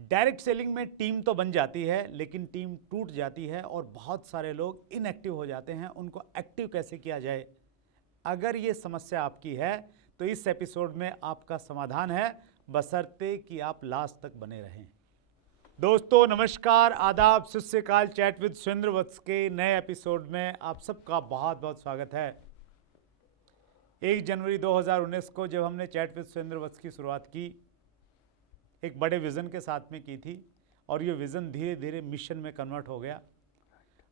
Direct selling में team तो बन जाती है लेकिन टीम टूट जाती है और बहुत सारे लोग इनएक्टिव हो जाते हैं। उनको एक्टिव कैसे किया जाए, अगर ये समस्या आपकी है तो इस एपिसोड में आपका समाधान है, बशर्ते कि आप लास्ट तक बने रहें। दोस्तों नमस्कार, आदाब, सत श्री अकाल। चैट विद सुरेंद्र वत्स के नए एपिसोड में आप सबका बहुत बहुत स्वागत है। 1 जनवरी 2019 को जब हमने चैट विद सुरेंद्र वत्स की शुरुआत की, एक बड़े विज़न के साथ में की थी और ये विज़न धीरे धीरे मिशन में कन्वर्ट हो गया।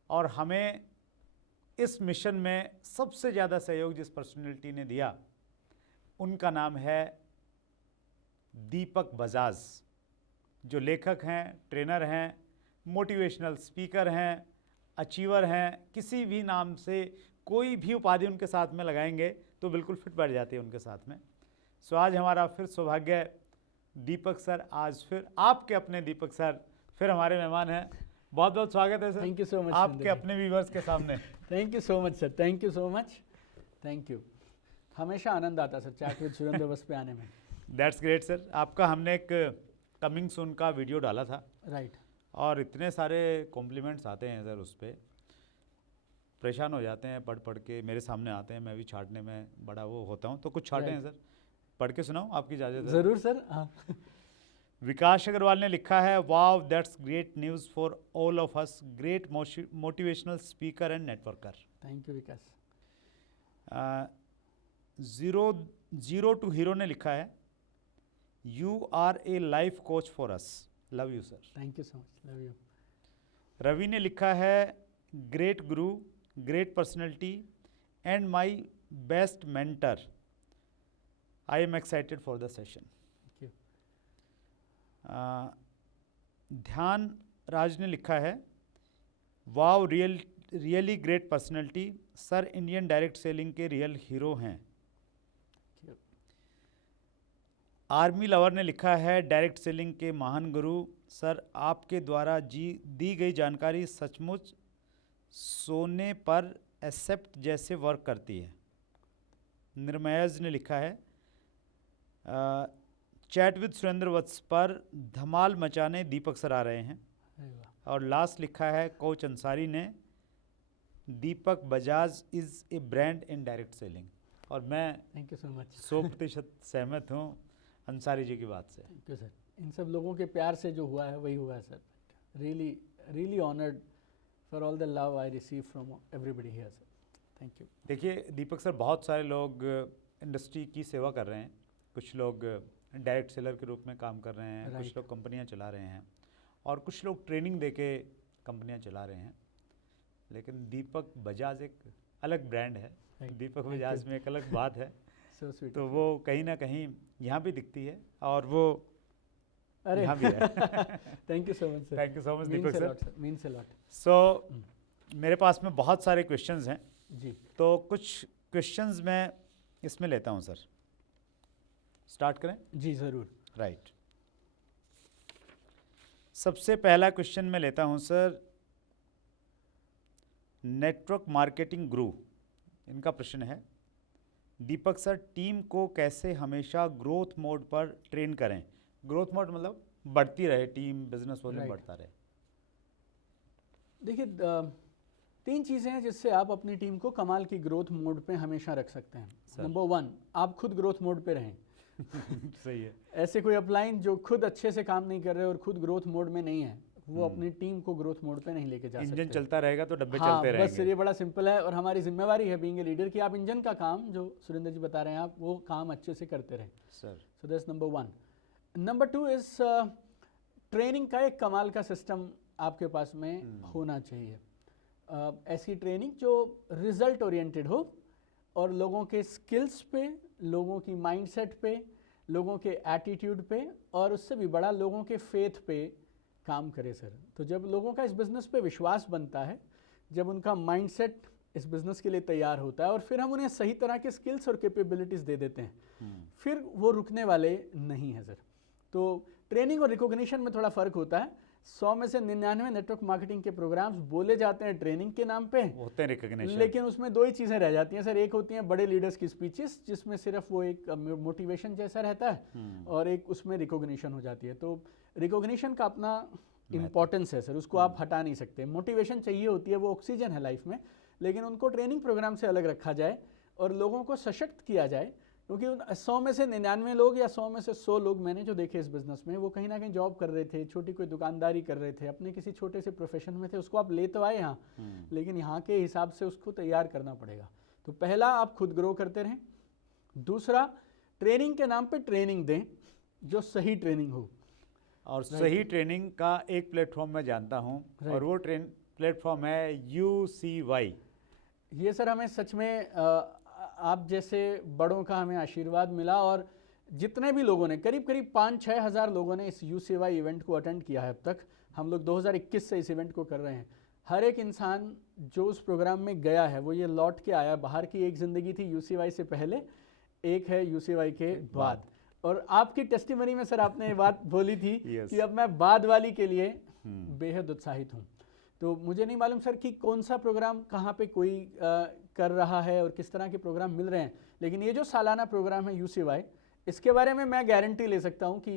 और हमें इस मिशन में सबसे ज़्यादा सहयोग जिस पर्सनैलिटी ने दिया उनका नाम है दीपक बजाज, जो लेखक हैं, ट्रेनर हैं, मोटिवेशनल स्पीकर हैं, अचीवर हैं। किसी भी नाम से कोई भी उपाधि उनके साथ में लगाएंगे तो बिल्कुल फिट बैठ जाती है उनके साथ में। सो आज हमारा फिर सौभाग्य है, दीपक सर, आज फिर आपके अपने दीपक सर फिर हमारे मेहमान हैं। बहुत बहुत स्वागत है sir. Thank you so much आपके अपने व्यूवर्स के सामने। Thank you so much sir, thank you so much, thank you. हमेशा आनंद आता सर चैट विद सुरेंद्र वत्स पे आने में। That's great sir. आपका हमने एक कमिंग सून का वीडियो डाला था, राइट, और इतने सारे कॉम्प्लीमेंट्स आते हैं सर, उस पर परेशान हो जाते हैं पढ़ के, मेरे सामने आते हैं, मैं भी छाटने में बड़ा वो होता हूँ, तो कुछ छाटे हैं सर, पढ़ के सुनाऊँ आपकी इजाज़त है? ज़रूर सर। हाँ। विकास अग्रवाल ने लिखा है, wow that's great news for all of us, great motivational speaker and networker. Thank you Vikas. Zero to hero ने लिखा है, you are a life coach for us, love you sir. Thank you so much, love you. Ravi ने लिखा है, great guru, great personality and my best mentor, I am excited for the session. Thank you. Dhyan Raj ने लिखा है, wow really great personality sir, Indian direct selling के real hero हैं। Army lover ने लिखा है, डायरेक्ट सेलिंग के महान गुरु सर, आपके द्वारा दी गई जानकारी सचमुच सोने पर एक्सेप्ट जैसे वर्क करती है। निर्मयज ने लिखा है, चैट विद सुरेंद्र वत्स पर धमाल मचाने दीपक सर आ रहे हैं। और लास्ट लिखा है कोच अंसारी ने, Deepak Bajaj is a brand in direct selling. और मैं थैंक यू सो मच, 100% सहमत हूँ अंसारी जी की बात से। Thank you sir. इन सब लोगों के प्यार से जो हुआ है वही हुआ है sir. Really really honoured for all the love I receive from everybody here sir. Thank you. देखिए दीपक सर, बहुत सारे लोग इंडस्ट्री की सेवा कर रहे हैं। कुछ लोग डायरेक्ट सेलर के रूप में काम कर रहे हैं, कुछ लोग कंपनियां चला रहे हैं, और कुछ लोग ट्रेनिंग देके कंपनियां चला रहे हैं। लेकिन दीपक बजाज एक अलग ब्रांड है। दीपक बजाज में एक अलग बात है। तो वो कहीं ना कहीं यहाँ भी दिखती है, और वो यहाँ भी है। Thank you so much sir. Thank you so much Deepak sir, means a lot. So मेरे पास में बहुत सारे क्वेश्चंस हैं जी, तो कुछ क्वेश्चंस मैं इसमें लेता हूँ सर। स्टार्ट करें? जी ज़रूर। राइट। सबसे पहला क्वेश्चन मैं लेता हूँ सर, नेटवर्क मार्केटिंग गुरु, इनका प्रश्न है, दीपक सर, टीम को कैसे हमेशा ग्रोथ मोड पर ट्रेन करें? ग्रोथ मोड मतलब बढ़ती रहे टीम, बिजनेस वॉल्यूम बढ़ता रहे। देखिए 3 चीज़ें हैं जिससे आप अपनी टीम को कमाल की ग्रोथ मोड पे हमेशा रख सकते हैं। नंबर 1, आप खुद ग्रोथ मोड पे रहें। सही है। ऐसे कोई अपलाइन जो खुद अच्छे से काम नहीं कर रहे और खुद ग्रोथ मोड में नहीं है, वो अपनी टीम को ग्रोथ मोड पे नहीं लेके जा सकते। इंजन चलता रहेगा तो डब्बे हाँ, चलते रहेंगे। बस ये बड़ा सिंपल है, और हमारी जिम्मेवारी है बीइंग ए लीडर कि आप इंजन का काम, जो सुरेंद्र जी बता रहे हैं, आप वो काम अच्छे से करते रहें sir. So that's number 1। Number 2 is training का एक कमाल का सिस्टम आपके पास में होना चाहिए। ऐसी ट्रेनिंग जो रिजल्ट ओरिएंटेड हो और लोगों के स्किल्स पे, लोगों की माइंडसेट पे, लोगों के एटीट्यूड पे, और उससे भी बड़ा लोगों के फेथ पे काम करे सर। तो जब लोगों का इस बिज़नेस पे विश्वास बनता है, जब उनका माइंडसेट इस बिज़नेस के लिए तैयार होता है, और फिर हम उन्हें सही तरह के स्किल्स और कैपेबिलिटीज़ दे देते हैं, फिर वो रुकने वाले नहीं हैं सर। तो ट्रेनिंग और रिकॉग्निशन में थोड़ा फ़र्क होता है, 100 में से 99 नेटवर्क मार्केटिंग के प्रोग्राम्स बोले जाते हैं ट्रेनिंग के नाम पे, होते हैं रिकॉग्निशन, लेकिन उसमें दो ही चीज़ें रह जाती हैं सर। एक होती हैं बड़े लीडर्स की स्पीचेस जिसमें सिर्फ वो एक मोटिवेशन जैसा रहता है, और एक उसमें रिकॉग्निशन हो जाती है। तो रिकॉग्निशन का अपना इम्पॉर्टेंस है सर, उसको आप हटा नहीं सकते। मोटिवेशन चाहिए होती है, वो ऑक्सीजन है लाइफ में, लेकिन उनको ट्रेनिंग प्रोग्राम से अलग रखा जाए और लोगों को सशक्त किया जाए। क्योंकि 100 में से 99 लोग या 100 में से 100 लोग मैंने जो देखे इस बिजनेस में, वो कहीं ना कहीं जॉब कर रहे थे, छोटी कोई दुकानदारी कर रहे थे, अपने किसी छोटे से प्रोफेशन में थे। उसको आप ले तो आए यहाँ, लेकिन यहाँ के हिसाब से उसको तैयार करना पड़ेगा। तो पहला, आप खुद ग्रो करते रहें। दूसरा, ट्रेनिंग के नाम पे ट्रेनिंग दें जो सही ट्रेनिंग हो। और सही ट्रेनिंग का एक प्लेटफॉर्म मैं जानता हूँ, और वो प्लेटफॉर्म है UCY। ये सर हमें सच में आप जैसे बड़ों का हमें आशीर्वाद मिला, और जितने भी लोगों ने, करीब करीब 5-6 हज़ार लोगों ने इस UCY इवेंट को अटेंड किया है अब तक। हम लोग 2021 से इस इवेंट को कर रहे हैं। हर एक इंसान जो उस प्रोग्राम में गया है वो ये लौट के आया। बाहर की एक ज़िंदगी थी UCY से पहले, एक है UCY के बाद। और आपकी टेस्टिमनी में सर आपने ये बात बोली थी कि अब मैं बाद वाली के लिए बेहद उत्साहित हूँ। तो मुझे नहीं मालूम सर कि कौन सा प्रोग्राम कहाँ पे कोई कर रहा है और किस तरह के प्रोग्राम मिल रहे हैं, लेकिन ये जो सालाना प्रोग्राम है UCY, इसके बारे में मैं गारंटी ले सकता हूँ कि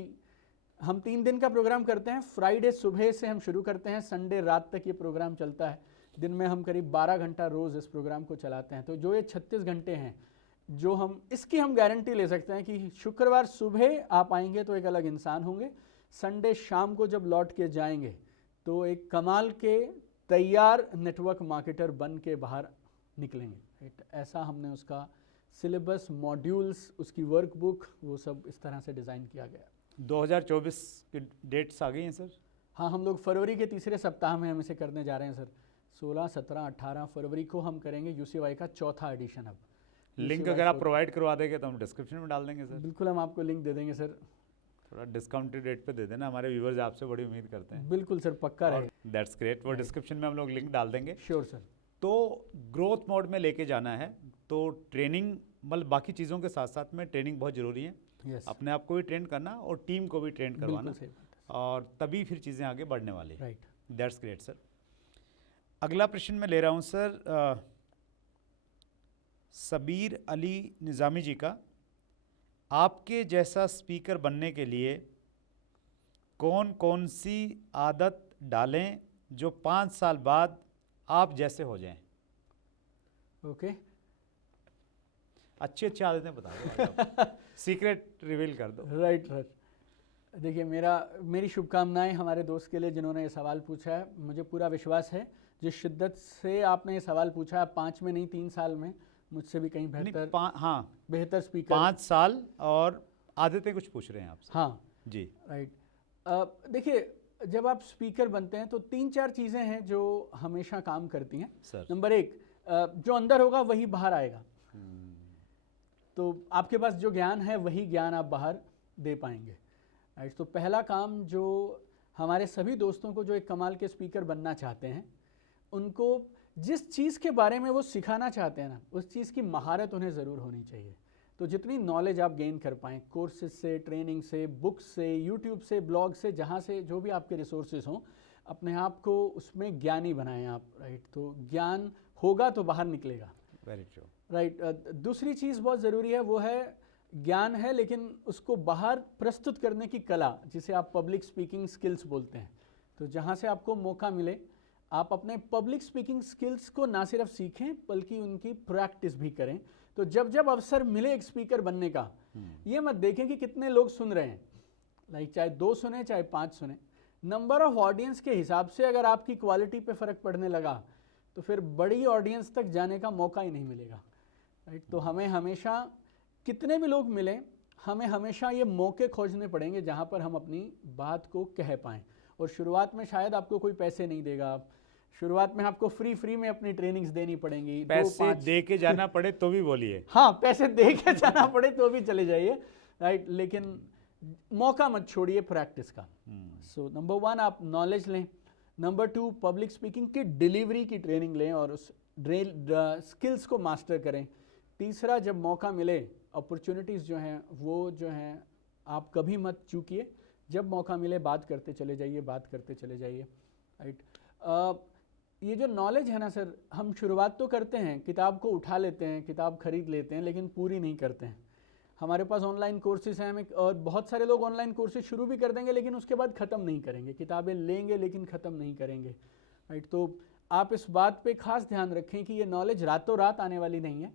हम 3 दिन का प्रोग्राम करते हैं। फ्राइडे सुबह से हम शुरू करते हैं, संडे रात तक ये प्रोग्राम चलता है। दिन में हम करीब 12 घंटा रोज़ इस प्रोग्राम को चलाते हैं। तो जो ये 36 घंटे हैं, जो इसकी हम गारंटी ले सकते हैं कि शुक्रवार सुबह आप आएंगे तो एक अलग इंसान होंगे, संडे शाम को जब लौट के जाएंगे तो एक कमाल के तैयार नेटवर्क मार्केटर बन के बाहर निकलेंगे। ऐसा हमने उसका सिलेबस, मॉड्यूल्स, उसकी वर्कबुक, वो सब इस तरह से डिज़ाइन किया गया। 2024 की डेट्स आ गई हैं सर? हाँ, हम लोग फरवरी के तीसरे सप्ताह में हम इसे करने जा रहे हैं सर। 16, 17, 18 फरवरी को हम करेंगे UCY का 4था एडिशन। अब लिंक अगर आप प्रोवाइड करवा देंगे तो हम डिस्क्रिप्शन में डाल देंगे सर। बिल्कुल, हम आपको लिंक दे देंगे सर। थोड़ा डिस्काउंटेड रेट पे दे देना, हमारे व्यूवर्स आपसे बड़ी उम्मीद करते हैं। बिल्कुल सर, पक्का रहे। दैट्स ग्रेट, वो डिस्क्रिप्शन में हम लोग लिंक डाल देंगे। Sure sir. तो ग्रोथ मोड में लेके जाना है तो ट्रेनिंग, मतलब बाकी चीज़ों के साथ साथ में ट्रेनिंग बहुत ज़रूरी है। अपने आप को भी ट्रेन करना और टीम को भी ट्रेन करवाना, और तभी फिर चीज़ें आगे बढ़ने वाली। Right, that's great sir. अगला प्रश्न मैं ले रहा हूँ सर सबीर अली निज़ामी जी का। आपके जैसा स्पीकर बनने के लिए कौन कौन सी आदत डालें जो 5 साल बाद आप जैसे हो जाएं? ओके, अच्छी आदतें बता दो, सीक्रेट रिवील कर दो। राइट। देखिए, मेरी शुभकामनाएं हमारे दोस्त के लिए जिन्होंने ये सवाल पूछा है। मुझे पूरा विश्वास है जिस शिद्दत से आपने ये सवाल पूछा है, 5 में नहीं 3 साल में मुझसे भी कहीं बेहतर, बेहतर स्पीकर। 5 साल और आदतें कुछ पूछ रहे हैं आपसे? हाँ जी, राइट। देखिए, जब आप स्पीकर बनते हैं तो 3-4 चीज़ें हैं जो हमेशा काम करती हैं सर। नंबर 1, जो अंदर होगा वही बाहर आएगा। तो आपके पास जो ज्ञान है वही ज्ञान आप बाहर दे पाएंगे। राइट। तो पहला काम जो हमारे सभी दोस्तों को जो एक कमाल के स्पीकर बनना चाहते हैं, उनको जिस चीज़ के बारे में वो सिखाना चाहते हैं ना, उस चीज़ की महारत उन्हें ज़रूर होनी चाहिए। तो जितनी नॉलेज आप गेन कर पाएँ, कोर्सेज से, ट्रेनिंग से, बुक्स से, यूट्यूब से, ब्लॉग से, जहाँ से जो भी आपके रिसोर्सेज हों, अपने आप को उसमें ज्ञानी बनाएं आप। राइट। तो ज्ञान होगा तो बाहर निकलेगा। Very true. राइट। दूसरी चीज़ बहुत ज़रूरी है, वो है ज्ञान है लेकिन उसको बाहर प्रस्तुत करने की कला, जिसे आप पब्लिक स्पीकिंग स्किल्स बोलते हैं। तो जहाँ से आपको मौका मिले, आप अपने पब्लिक स्पीकिंग स्किल्स को ना सिर्फ सीखें बल्कि उनकी प्रैक्टिस भी करें। तो जब जब अवसर मिले एक स्पीकर बनने का, ये मत देखें कि कितने लोग सुन रहे हैं, लाइक चाहे 2 सुने चाहे 5 सुने। नंबर ऑफ ऑडियंस के हिसाब से अगर आपकी क्वालिटी पे फ़र्क पड़ने लगा तो फिर बड़ी ऑडियंस तक जाने का मौका ही नहीं मिलेगा। राइट। तो हमें हमेशा, कितने भी लोग मिलें, हमें हमेशा ये मौके खोजने पड़ेंगे जहाँ पर हम अपनी बात को कह पाएँ। और शुरुआत में शायद आपको कोई पैसे नहीं देगा, शुरुआत में आपको फ्री में अपनी ट्रेनिंग्स देनी पड़ेंगी। पैसे दे के जाना पड़े तो भी बोलिए। हाँ, पैसे दे के जाना पड़े तो भी चले जाइए। राइट। लेकिन मौका मत छोड़िए प्रैक्टिस का। सो नंबर 1, आप नॉलेज लें। नंबर 2, पब्लिक स्पीकिंग की डिलीवरी की ट्रेनिंग लें और उस स्किल्स को मास्टर करें। तीसरा, जब मौका मिले, अपॉर्चुनिटीज़ जो हैं वो जो हैं आप कभी मत चूकिए। जब मौका मिले बात करते चले जाइए, बात करते चले जाइए, राइट। ये जो नॉलेज है ना सर, हम शुरुआत तो करते हैं, किताब को उठा लेते हैं, किताब खरीद लेते हैं, लेकिन पूरी नहीं करते हैं। हमारे पास ऑनलाइन कोर्सेज हैं, हमें, और बहुत सारे लोग ऑनलाइन कोर्सेज शुरू भी कर देंगे लेकिन उसके बाद ख़त्म नहीं करेंगे, किताबें लेंगे लेकिन ख़त्म नहीं करेंगे, राइट। तो आप इस बात पे खास ध्यान रखें कि ये नॉलेज रातों रात आने वाली नहीं है।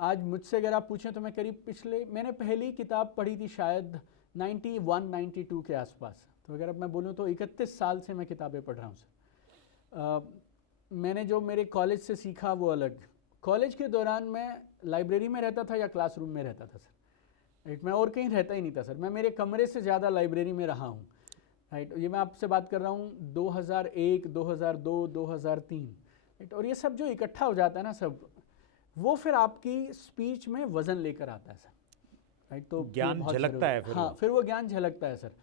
आज मुझसे अगर आप पूछें तो मैं करीब मैंने पहली किताब पढ़ी थी शायद 91-92 के आसपास। तो अगर अब मैं बोलूँ तो 31 साल से मैं किताबें पढ़ रहा हूँ सर। मैंने जो मेरे कॉलेज से सीखा वो अलग। कॉलेज के दौरान मैं लाइब्रेरी में रहता था या क्लासरूम में रहता था सर, राइट। मैं और कहीं रहता ही नहीं था सर, मैं मेरे कमरे से ज़्यादा लाइब्रेरी में रहा हूँ, राइट। ये मैं आपसे बात कर रहा हूँ 2001, 2002, 2003, राइट। और ये सब जो इकट्ठा हो जाता है ना सब, वो फिर आपकी स्पीच में वज़न लेकर आता है सर, राइट। तो ज्ञान झलकता है फिर। हाँ, फिर वो ज्ञान झलकता है सर।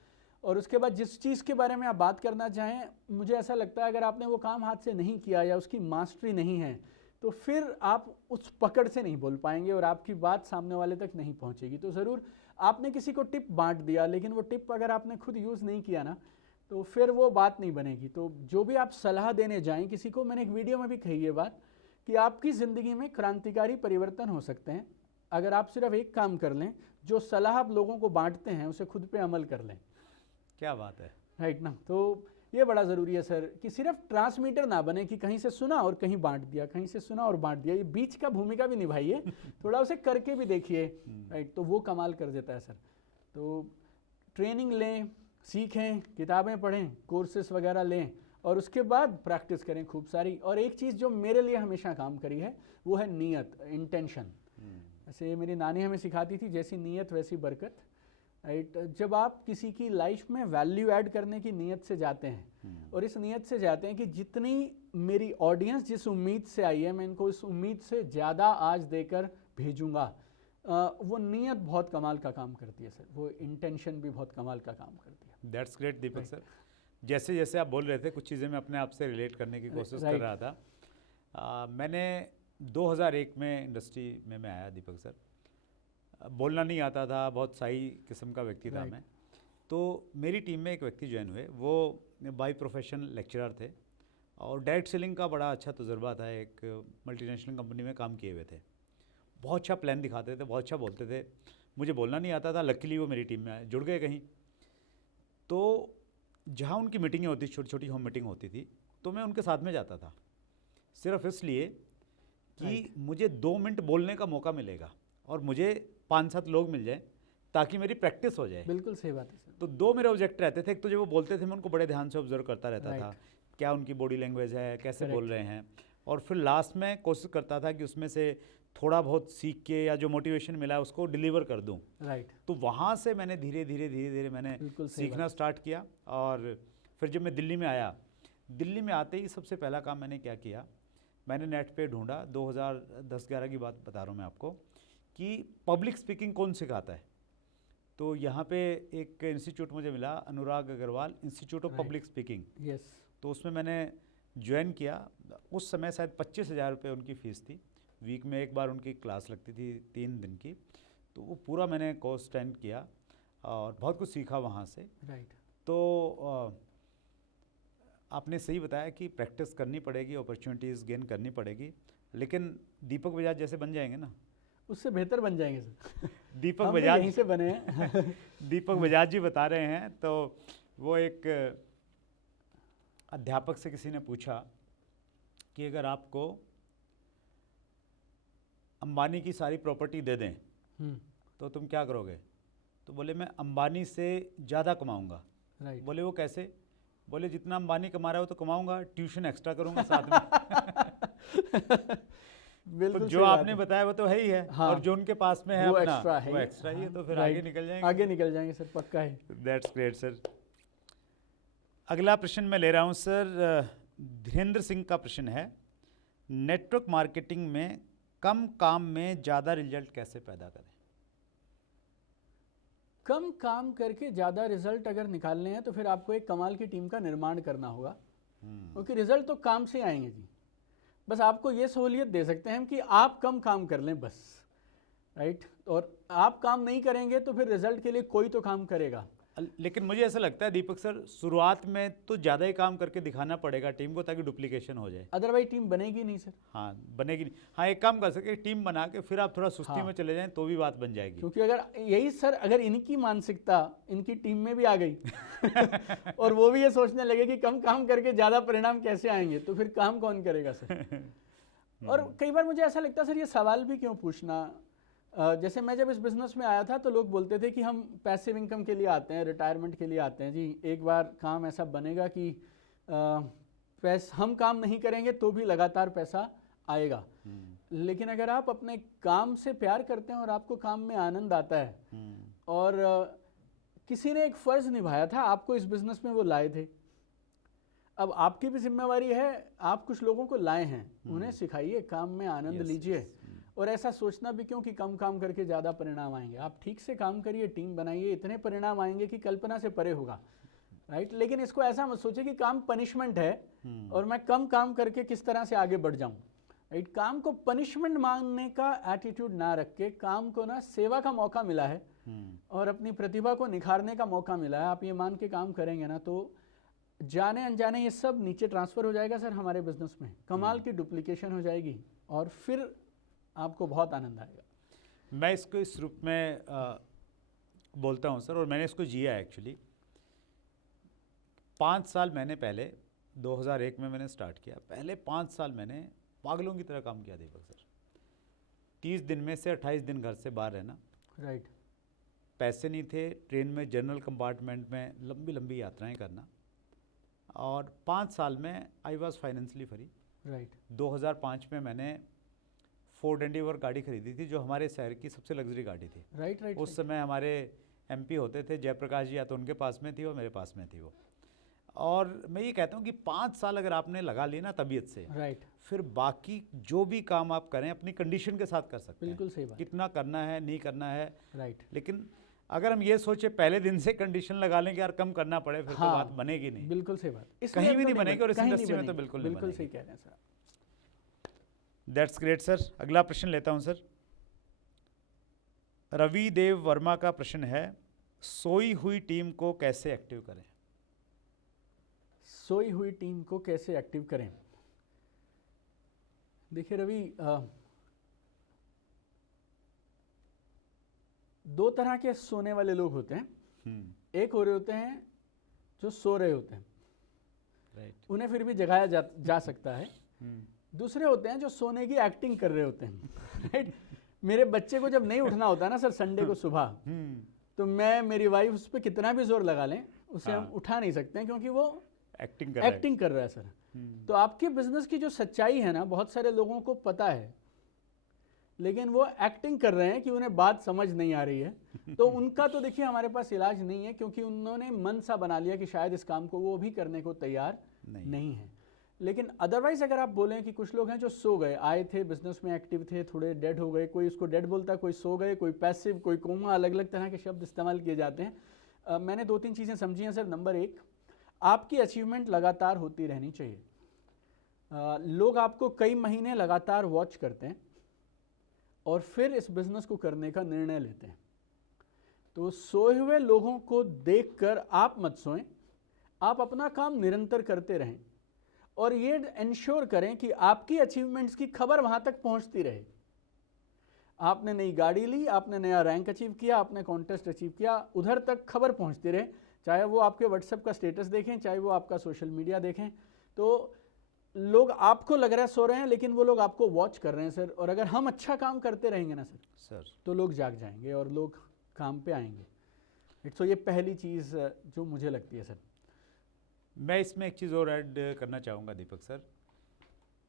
और उसके बाद जिस चीज़ के बारे में आप बात करना चाहें, मुझे ऐसा लगता है अगर आपने वो काम हाथ से नहीं किया या उसकी मास्टरी नहीं है तो फिर आप उस पकड़ से नहीं बोल पाएंगे और आपकी बात सामने वाले तक नहीं पहुंचेगी। तो ज़रूर आपने किसी को टिप बांट दिया, लेकिन वो टिप अगर आपने खुद यूज़ नहीं किया ना तो फिर वो बात नहीं बनेगी। तो जो भी आप सलाह देने जाएं किसी को, मैंने एक वीडियो में भी कही ये बात कि आपकी ज़िंदगी में क्रांतिकारी परिवर्तन हो सकते हैं अगर आप सिर्फ एक काम कर लें, जो सलाह आप लोगों को बांटते हैं उसे खुद पे अमल कर लें। क्या बात है, राइट ना। तो ये बड़ा ज़रूरी है सर कि सिर्फ ट्रांसमीटर ना बने कि कहीं से सुना और कहीं बांट दिया, कहीं से सुना और बांट दिया। ये बीच का भूमिका भी निभाइए, थोड़ा उसे करके भी देखिए, राइट। तो वो कमाल कर देता है सर। तो ट्रेनिंग लें, सीखें, किताबें पढ़ें, कोर्सेस वगैरह लें और उसके बाद प्रैक्टिस करें खूब सारी। और एक चीज़ जो मेरे लिए हमेशा काम करी है वो है नीयत, इंटेंशन। ऐसे मेरी नानी हमें सिखाती थी, जैसी नीयत वैसी बरकत, राइट। जब आप किसी की लाइफ में वैल्यू ऐड करने की नीयत से जाते हैं और इस नीयत से जाते हैं कि जितनी मेरी ऑडियंस जिस उम्मीद से आई है मैं इनको इस उम्मीद से ज़्यादा आज देकर भेजूंगा, वो नीयत बहुत कमाल का काम करती है सर। वो इंटेंशन भी बहुत कमाल का काम करती है। That's great Deepak sir. जैसे जैसे आप बोल रहे थे कुछ चीज़ें मैं अपने आप से रिलेट करने की कोशिश कर रहा था। मैंने 2001 में इंडस्ट्री में मैं आया दीपक सर। बोलना नहीं आता था, बहुत सही किस्म का व्यक्ति था मैं। तो मेरी टीम में एक व्यक्ति ज्वाइन हुए, वो बाय प्रोफेशन लेक्चरर थे और डायरेक्ट सेलिंग का बड़ा अच्छा तजुर्बा था, एक मल्टीनेशनल कंपनी में काम किए हुए थे। बहुत अच्छा प्लान दिखाते थे, बहुत अच्छा बोलते थे। मुझे बोलना नहीं आता था, लकीली वो मेरी टीम में जुड़ गए कहीं। तो जहाँ उनकी मीटिंगें होती, छोटी छोटी होम मीटिंग होती थी, तो मैं उनके साथ में जाता था सिर्फ इसलिए कि मुझे 2 मिनट बोलने का मौका मिलेगा और मुझे 5-7 लोग मिल जाएं ताकि मेरी प्रैक्टिस हो जाए। बिल्कुल सही बात है सर। तो 2 मेरे ऑब्जेक्ट रहते थे। एक तो जब वो बोलते थे मैं उनको बड़े ध्यान से ऑब्जर्व करता रहता था, क्या उनकी बॉडी लैंग्वेज है, कैसे बोल रहे हैं, और फिर लास्ट में कोशिश करता था कि उसमें से थोड़ा बहुत सीख के या जो मोटिवेशन मिला उसको डिलीवर कर दूं। राइट। तो वहाँ से मैंने धीरे धीरे मैंने सीखना स्टार्ट किया। और फिर जब मैं दिल्ली में आया, दिल्ली में आते ही सबसे पहला काम मैंने क्या किया, मैंने नेट पे ढूंढा, 2010-11 की बात बता रहा हूँ मैं आपको, कि पब्लिक स्पीकिंग कौन सिखाता है। तो यहाँ पे एक इंस्टीट्यूट मुझे मिला, Anurag Agarwal institute of public speaking. Yes. तो उसमें मैंने ज्वाइन किया। उस समय शायद 25,000 रुपये उनकी फ़ीस थी। वीक में एक बार उनकी क्लास लगती थी 3 दिन की। तो वो पूरा मैंने कोर्स अटेंड किया और बहुत कुछ सीखा वहाँ से। राइट। तो आपने सही बताया कि प्रैक्टिस करनी पड़ेगी, अपॉर्चुनिटीज़ गेन करनी पड़ेगी, लेकिन दीपक बजाज जैसे बन जाएंगे ना, उससे बेहतर बन जाएंगे सर। दीपक बजाज यहीं से बने हैं। दीपक बजाज जी बता रहे हैं। तो वो एक अध्यापक से किसी ने पूछा कि अगर आपको अंबानी की सारी प्रॉपर्टी दे दें तो तुम क्या करोगे? तो बोले मैं अंबानी से ज़्यादा कमाऊंगा। राइट। बोले वो कैसे? बोले जितना अंबानी कमा रहा हो तो कमाऊंगा, ट्यूशन एक्स्ट्रा करूंगा साथ में। बिल्कुल तो जो आपने बताया वो तो है ही है। हाँ, और जो उनके पास में है वो अपना, एक्स्ट्रा है, वो एक्स्ट्रा ही है। तो फिर right, आगे निकल जाएंगे। आगे निकल जाएंगे सर, पक्का है। That's great sir. अगला प्रश्न मैं ले रहा हूँ सर, धीरेन्द्र सिंह का प्रश्न है, नेटवर्क मार्केटिंग में कम काम में ज़्यादा रिजल्ट कैसे पैदा करें? कम काम करके ज़्यादा रिजल्ट अगर निकालने हैं तो फिर आपको एक कमाल की टीम का निर्माण करना होगा, क्योंकि रिजल्ट तो काम से आएंगे जी। बस आपको ये सहूलियत दे सकते हैं कि आप कम काम कर लें बस, राइट। और आप काम नहीं करेंगे तो फिर रिजल्ट के लिए कोई तो काम करेगा। लेकिन मुझे ऐसा लगता है दीपक सर, शुरुआत में तो ज़्यादा ही काम करके दिखाना पड़ेगा टीम को ताकि डुप्लीकेशन हो जाए। अदरवाइज टीम बनेगी नहीं सर। हाँ, बनेगी नहीं। हाँ, एक काम कर सकते, टीम बना के फिर आप थोड़ा सुस्ती हाँ। में चले जाएं तो भी बात बन जाएगी। क्योंकि अगर यही सर, अगर इनकी मानसिकता इनकी टीम में भी आ गई और वो भी ये सोचने लगे कि कम काम करके ज़्यादा परिणाम कैसे आएंगे, तो फिर काम कौन करेगा सर। और कई बार मुझे ऐसा लगता है सर, ये सवाल भी क्यों पूछना। जैसे मैं जब इस बिज़नेस में आया था तो लोग बोलते थे कि हम पैसिव इनकम के लिए आते हैं, रिटायरमेंट के लिए आते हैं जी, एक बार काम ऐसा बनेगा कि हम काम नहीं करेंगे तो भी लगातार पैसा आएगा। लेकिन अगर आप अपने काम से प्यार करते हैं और आपको काम में आनंद आता है, और किसी ने एक फ़र्ज़ निभाया था, आपको इस बिज़नेस में वो लाए थे, अब आपकी भी जिम्मेवारी है, आप कुछ लोगों को लाए हैं, उन्हें सिखाइए, काम में आनंद लीजिए। और ऐसा सोचना भी क्यों कि कम काम करके ज़्यादा परिणाम आएंगे। आप ठीक से काम करिए, टीम बनाइए, इतने परिणाम आएंगे कि कल्पना से परे होगा, राइट। लेकिन इसको ऐसा मत सोचिए कि काम पनिशमेंट है और मैं कम काम करके किस तरह से आगे बढ़ जाऊं, राइट। काम को पनिशमेंट मानने का एटीट्यूड ना रख के, काम को ना सेवा का मौका मिला है और अपनी प्रतिभा को निखारने का मौका मिला है, आप ये मान के काम करेंगे ना, तो जाने अनजाने ये सब नीचे ट्रांसफ़र हो जाएगा सर हमारे बिजनेस में, कमाल की डुप्लीकेशन हो जाएगी और फिर आपको बहुत आनंद आएगा। मैं इसको इस रूप में बोलता हूँ सर, और मैंने इसको जिया एक्चुअली। 5 साल मैंने पहले 2001 में मैंने स्टार्ट किया। पहले 5 साल मैंने पागलों की तरह काम किया दीपक सर। 30 दिन में से 28 दिन घर से बाहर रहना, राइट। पैसे नहीं थे, ट्रेन में जनरल कंपार्टमेंट में लंबी लंबी यात्राएं करना, और 5 साल में I was financially free, right. 2005 में मैंने फोर्ड एंडीवर गाड़ी खरीदी थी, जो हमारे शहर की सबसे लग्जरी गाड़ी थी। Right, right. उस समय हमारे एमपी होते थे जयप्रकाश जी, या तो उनके पास में थी और मेरे पास में थी वो। और मैं ये कहता हूँ कि 5 साल अगर आपने लगा ली ना तबीयत से, राइट, फिर बाकी जो भी काम आप करें अपनी कंडीशन के साथ कर सकते हैं। बिल्कुल सही बात। कितना करना है, नहीं करना है, राइट। लेकिन अगर हम ये सोचे पहले दिन से कंडीशन लगा लें कि यार कम करना पड़े, फिर हाँ, तो बात बनेगी नहीं, बिल्कुल सही बात। कहीं भी नहीं बनेगी, और इस इंडस्ट्री में तो बिल्कुल नहीं बिल्कुल बनेगी। सही कह रहे हैं सर। That's great sir. अगला प्रश्न लेता हूं सर। रवि देव वर्मा का प्रश्न है, सोई हुई टीम को कैसे एक्टिव करें? सोई हुई टीम को कैसे एक्टिव करें? देखिए रवि, 2 तरह के सोने वाले लोग होते हैं। एक हो रहे होते हैं जो सो रहे होते हैं, राइट, उन्हें फिर भी जगाया जा सकता है। दूसरे होते हैं जो सोने की एक्टिंग कर रहे होते हैं, राइट। मेरे बच्चे को जब नहीं उठना होता ना सर संडे को सुबह, तो मेरी वाइफ उस पर कितना भी जोर लगा लें, उसे हम उठा नहीं सकते हैं, क्योंकि वो एक्टिंग कर रहा है सर। तो आपके बिजनेस की जो सच्चाई है ना, बहुत सारे लोगों को पता है, लेकिन वो एक्टिंग कर रहे हैं कि उन्हें बात समझ नहीं आ रही है। तो उनका तो देखिए हमारे पास इलाज नहीं है, क्योंकि उन्होंने मन सा बना लिया कि शायद इस काम को वो भी करने को तैयार नहीं है। लेकिन अदरवाइज अगर आप बोलें कि कुछ लोग हैं जो सो गए, आए थे बिजनेस में एक्टिव थे, थोड़े डेड हो गए, कोई उसको डेड बोलता है, कोई सो गए, कोई पैसिव, कोई कोमा, अलग अलग तरह के शब्द इस्तेमाल किए जाते हैं। मैंने 2-3 चीज़ें समझी हैं सर। नंबर 1, आपकी अचीवमेंट लगातार होती रहनी चाहिए। लोग आपको कई महीने लगातार वॉच करते हैं और फिर इस बिजनेस को करने का निर्णय लेते हैं। तो सोए हुए लोगों को देखकर आप मत सोएं, आप अपना काम निरंतर करते रहें और ये इंश्योर करें कि आपकी अचीवमेंट्स की खबर वहां तक पहुंचती रहे। आपने नई गाड़ी ली, आपने नया रैंक अचीव किया, आपने कॉन्टेस्ट अचीव किया, उधर तक खबर पहुंचती रहे, चाहे वो आपके व्हाट्सएप का स्टेटस देखें, चाहे वो आपका सोशल मीडिया देखें। तो लोग आपको लग रहा है सो रहे हैं, लेकिन वो लोग आपको वॉच कर रहे हैं सर। और अगर हम अच्छा काम करते रहेंगे ना सर, तो लोग जाग जाएंगे और लोग काम पे आएंगे। तो ये पहली चीज़ जो मुझे लगती है सर। मैं इसमें एक चीज़ और ऐड करना चाहूँगा दीपक सर।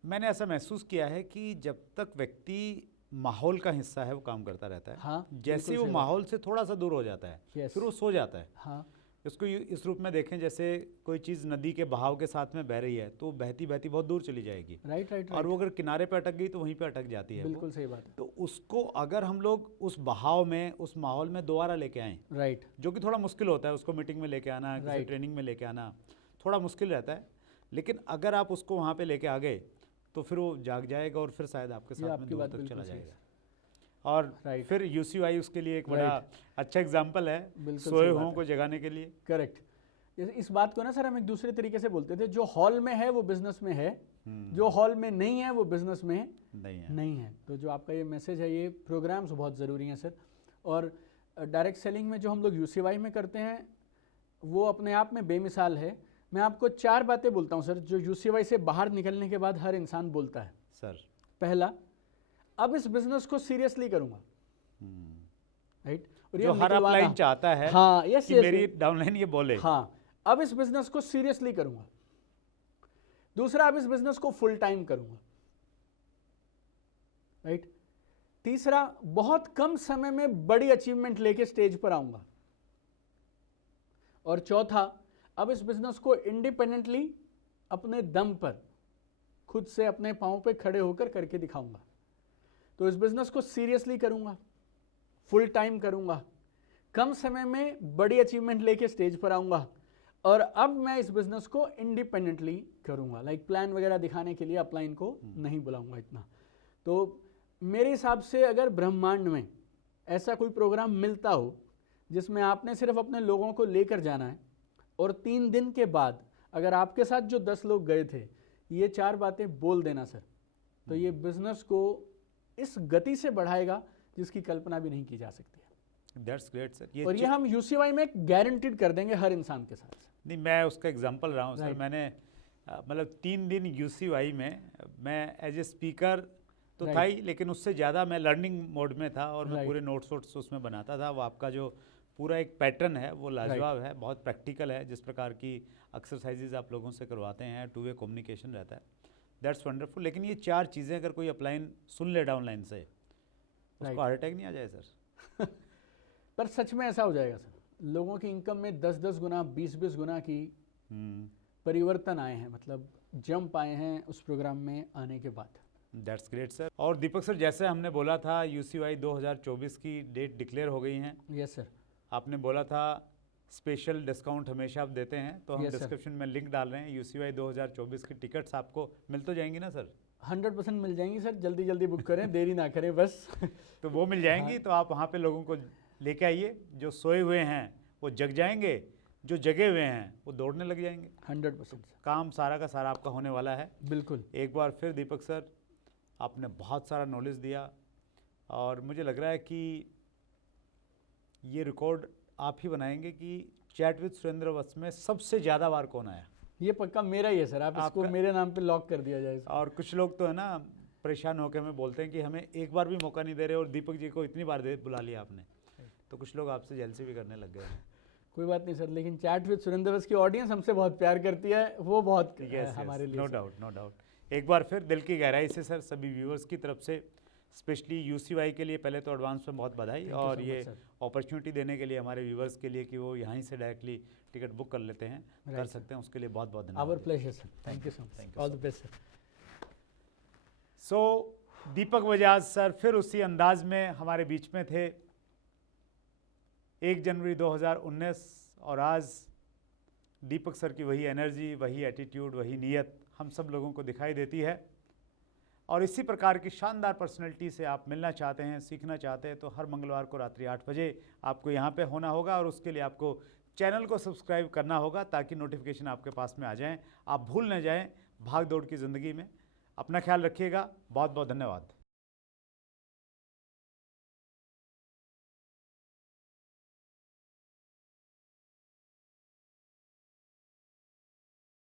मैंने ऐसा महसूस किया है कि जब तक व्यक्ति माहौल का हिस्सा है वो काम करता रहता है। हाँ, जैसे वो माहौल से थोड़ा सा दूर हो जाता है, फिर वो सो जाता है। हाँ, इसको इस रूप में देखें, जैसे कोई चीज़ नदी के बहाव के साथ में बह रही है तो बहती बहती बहुत दूर चली जाएगी। राइट। और वो अगर किनारे पे अटक गई तो वहीं पे अटक जाती है। बिल्कुल सही बात है। तो उसको अगर हम लोग उस बहाव में, उस माहौल में दोबारा लेके आएँ, राइट, जो कि थोड़ा मुश्किल होता है, उसको मीटिंग में लेके आना, किसी ट्रेनिंग में लेके आना थोड़ा मुश्किल रहता है, लेकिन अगर आप उसको वहाँ पे लेके आ गए तो फिर वो जाग जाएगा और फिर शायद आपके साथ में दूर तक चला जाएगा। और Right. फिर यूसीवाई उसके लिए एक बड़ा Right. अच्छा एग्जाम्पल है बिल्कुल सोए सही हुओं बात को जगाने के लिए। करेक्ट। इस बात को ना सर हम एक दूसरे तरीके से बोलते थे, जो हॉल में है वो बिजनेस में है, जो हॉल में नहीं है वो बिजनेस में नहीं है। तो जो आपका ये मैसेज है, ये प्रोग्राम्स बहुत ज़रूरी हैं सर। और डायरेक्ट सेलिंग में जो हम लोग यूसीवाई में करते हैं वो अपने आप में बेमिसाल है। मैं आपको 4 बातें बोलता हूँ सर, जो यूसीवाई से बाहर निकलने के बाद हर इंसान बोलता है सर। पहला, अब इस बिजनेस को सीरियसली करूँगा, राइट। और जो हर अपलाइन चाहता है हाँ, यस, कि मेरी डाउनलाइन ये बोले, हाँ, अब इस बिजनेस को सीरियसली करूंगा। दूसरा, अब इस बिजनेस को फुल टाइम करूंगा, राइट। तीसरा, बहुत कम समय में बड़ी अचीवमेंट लेके स्टेज पर आऊंगा। और चौथा, अब इस बिजनेस को इंडिपेंडेंटली अपने दम पर खुद से अपने पांव पे खड़े होकर करके दिखाऊंगा। तो इस बिजनेस को सीरियसली करूंगा, फुल टाइम करूंगा, कम समय में बड़ी अचीवमेंट लेके स्टेज पर आऊंगा, और अब मैं इस बिजनेस को इंडिपेंडेंटली करूंगा। लाइक प्लान वगैरह दिखाने के लिए अपलाइन को नहीं बुलाऊंगा इतना। तो मेरे हिसाब से अगर ब्रह्मांड में ऐसा कोई प्रोग्राम मिलता हो जिसमें आपने सिर्फ अपने लोगों को लेकर जाना है, और 3 दिन के बाद अगर आपके साथ जो 10 लोग गए थे ये 4 बातें बोल देना सर, तो ये बिजनेस को इस गति से बढ़ाएगा जिसकी कल्पना भी नहीं की जा सकती है। That's great sir. और ये हम यूसीवाई में गारंटीड कर देंगे हर इंसान के साथ। नहीं, मैं उसका एग्जांपल रहा हूँ सर। मैंने मतलब 3 दिन यूसीवाई में मैं एज ए स्पीकर तो था ही, लेकिन उससे ज़्यादा मैं लर्निंग मोड में था, और मैं पूरे नोट्स वोट्स उसमें बनाता था। वो आपका जो पूरा एक पैटर्न है वो लाजवाब है, बहुत प्रैक्टिकल है। जिस प्रकार की एक्सरसाइजेज आप लोगों से करवाते हैं, 2 वे कम्युनिकेशन रहता है, दैट्स वंडरफुल। लेकिन ये 4 चीज़ें अगर कोई अपलाइन सुन ले डाउनलाइन से, उसको हार्ट अटैक नहीं आ जाए सर? पर सच में ऐसा हो जाएगा सर। लोगों की इनकम में 10-10 गुना, 20-20 गुना की परिवर्तन आए हैं, मतलब जंप आए हैं उस प्रोग्राम में आने के बाद। That's great sir. और दीपक सर, जैसे हमने बोला था यूसीवाई 2024 की डेट डिक्लेयर हो गई हैं। Yes sir. आपने बोला था स्पेशल डिस्काउंट हमेशा आप देते हैं, तो हम Yes, sir. डिस्क्रिप्शन में लिंक डाल रहे हैं। यूसीवाई 2024 की टिकट्स आपको मिल तो जाएंगी ना सर? 100% मिल जाएंगी सर, जल्दी जल्दी बुक करें, देरी ना करें बस। तो वो मिल जाएंगी। तो आप वहाँ पे लोगों को लेके आइए। जो सोए हुए हैं वो जग जाएंगे, जो जगे हुए हैं वो दौड़ने लग जाएंगे। 100% काम सारा का सारा आपका होने वाला है। बिल्कुल। एक बार फिर दीपक सर, आपने बहुत सारा नॉलेज दिया, और मुझे लग रहा है कि ये रिकॉर्ड आप ही बनाएंगे कि चैट विद सुरेंद्र वत्स में सबसे ज़्यादा बार कौन आया। ये पक्का मेरा ही है सर, आप इसको मेरे नाम पे लॉक कर दिया जाए। और कुछ लोग तो है ना परेशान होकर हमें बोलते हैं कि हमें एक बार भी मौका नहीं दे रहे, और दीपक जी को इतनी बार बुला लिया आपने, तो कुछ लोग आपसे जेलसी भी करने लग गए। कोई बात नहीं सर, लेकिन चैट विद सुरेंद्र वत्स की ऑडियंस हमसे बहुत प्यार करती है, वो बहुत हमारे लिए। No doubt, no doubt. एक बार फिर दिल की गहराई से सर सभी व्यूअर्स की तरफ से, स्पेशली यूसीवाई के लिए पहले तो एडवांस में बहुत बधाई, और ये अपॉर्चुनिटी देने के लिए हमारे व्यूअर्स के लिए कि वो यहाँ से डायरेक्टली टिकट बुक कर लेते हैं, कर सकते हैं, उसके लिए बहुत बहुत धन्यवाद। Our pleasure sir, thank you so much, all the best sir. So Deepak Bajaj sir फिर उसी अंदाज में हमारे बीच में थे। 1 जनवरी 2019, और आज दीपक सर की वही एनर्जी, वही एटीट्यूड, वही नीयत हम सब लोगों को दिखाई देती है। और इसी प्रकार की शानदार पर्सनैलिटी से आप मिलना चाहते हैं, सीखना चाहते हैं, तो हर मंगलवार को रात्रि 8 बजे आपको यहाँ पे होना होगा, और उसके लिए आपको चैनल को सब्सक्राइब करना होगा ताकि नोटिफिकेशन आपके पास में आ जाएं। आप भूल न जाएं भाग दौड़ की ज़िंदगी में। अपना ख्याल रखिएगा। बहुत बहुत धन्यवाद।